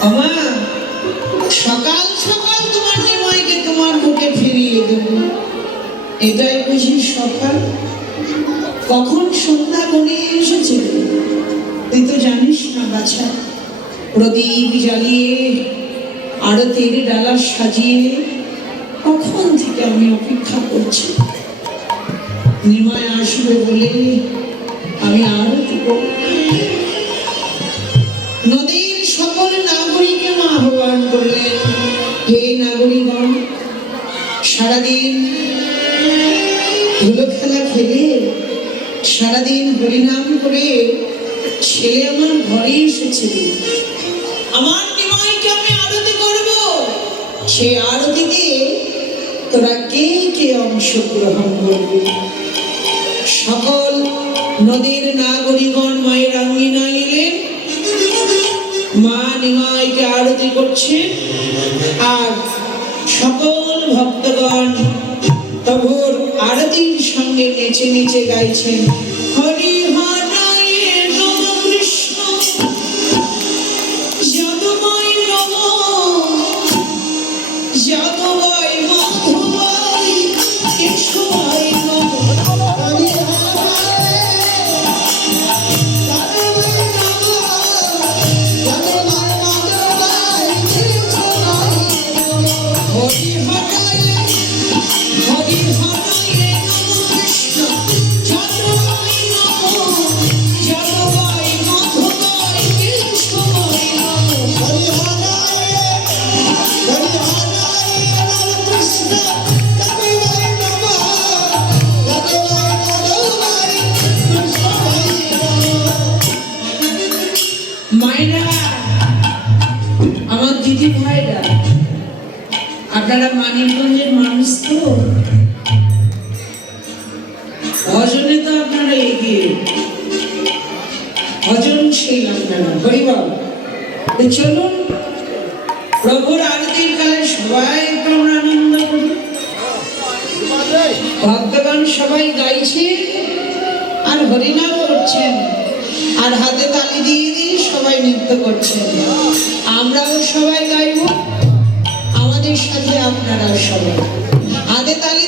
আমা, সকাল সকাল প্রদীপ জ্বালিয়ে আড়তের ডালা সাজিয়ে কখন থেকে আমি অপেক্ষা করছি? নিমায় আসবে বলে আমি আরতি করব। নদীর সকল নাগরিককে মা আহ্বান করলেন হে নাগরিকগণ সারাদিন ধুলো খেলা খেলে, সারাদিন হরিনাম করে ছেলে আমার ঘরে এসেছে। আমার নিমাইকে আমি আরতি করব। সে আরতিতে তোরা কে কে অংশগ্রহণ করবে? সকল নদীর করছেন আর সকল ভক্তগণ প্রভুর আরতির সঙ্গে নেচে নেচে গাইছেন। হরি মায়েরা, আমার দিদি ভাইরা, আপনারা মানিকগঞ্জের মানুষ তো? ভজনে তো আপনারা এগিয়ে। ভজনশীল আপনারা হরিবল চলুন প্রভুর আরতির কালে সবাই একটু আনন্দ করি ভক্তগণ সবাই গাইছে, আর হরিনাম করছেন, আর হাতে তালি দিয়ে সবাই নৃত্য করছেন আমরাও সবাই গাইব আমাদের সাথে আপনারা সবাই। আগে তালি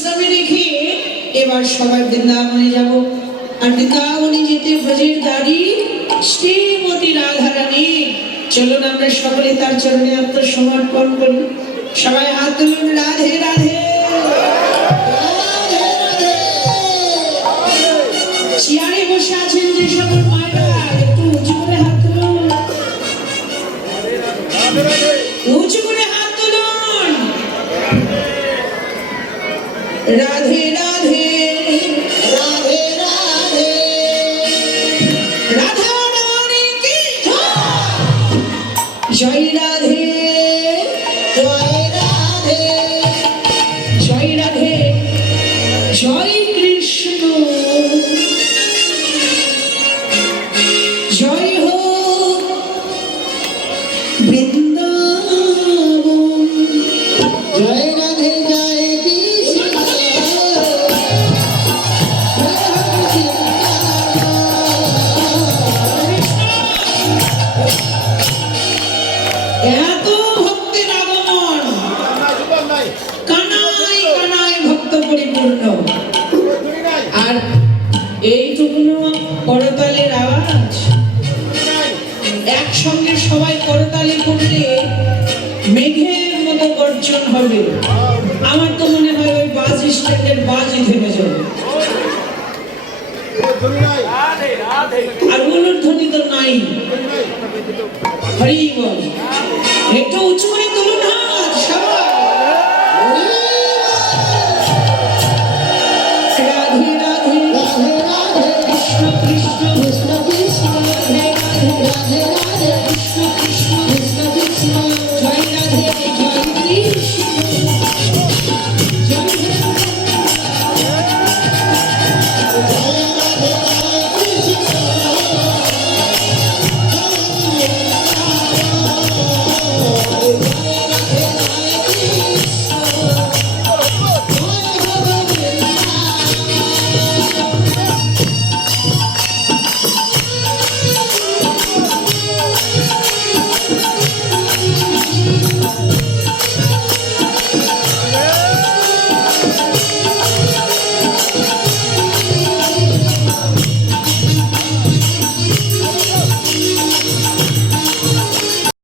বিশ্রামে রেখে এবার সবাই বৃন্দাবনে যাব। আর বৃন্দাবনে যেতে ব্রজের দাড়ি, শ্রীমতী রাধারানী। চলুন আমরা সকলে তার চরণে আত্মসমর্পণ করি। সবাই হাত তুলুন, রাধে রাধে। চেয়ারে বসে আছেন যে সকল মায়েরা একসঙ্গে সবাই করতালি করলে মেঘের মতো গর্জন হবে। আমার তো মনে হয় ওই বাস স্ট্যান্ডের বাজই থেমে যাবে। ধ্বনি তো নাই। হরি বল একটু উঁচু করে তুলুন সবাই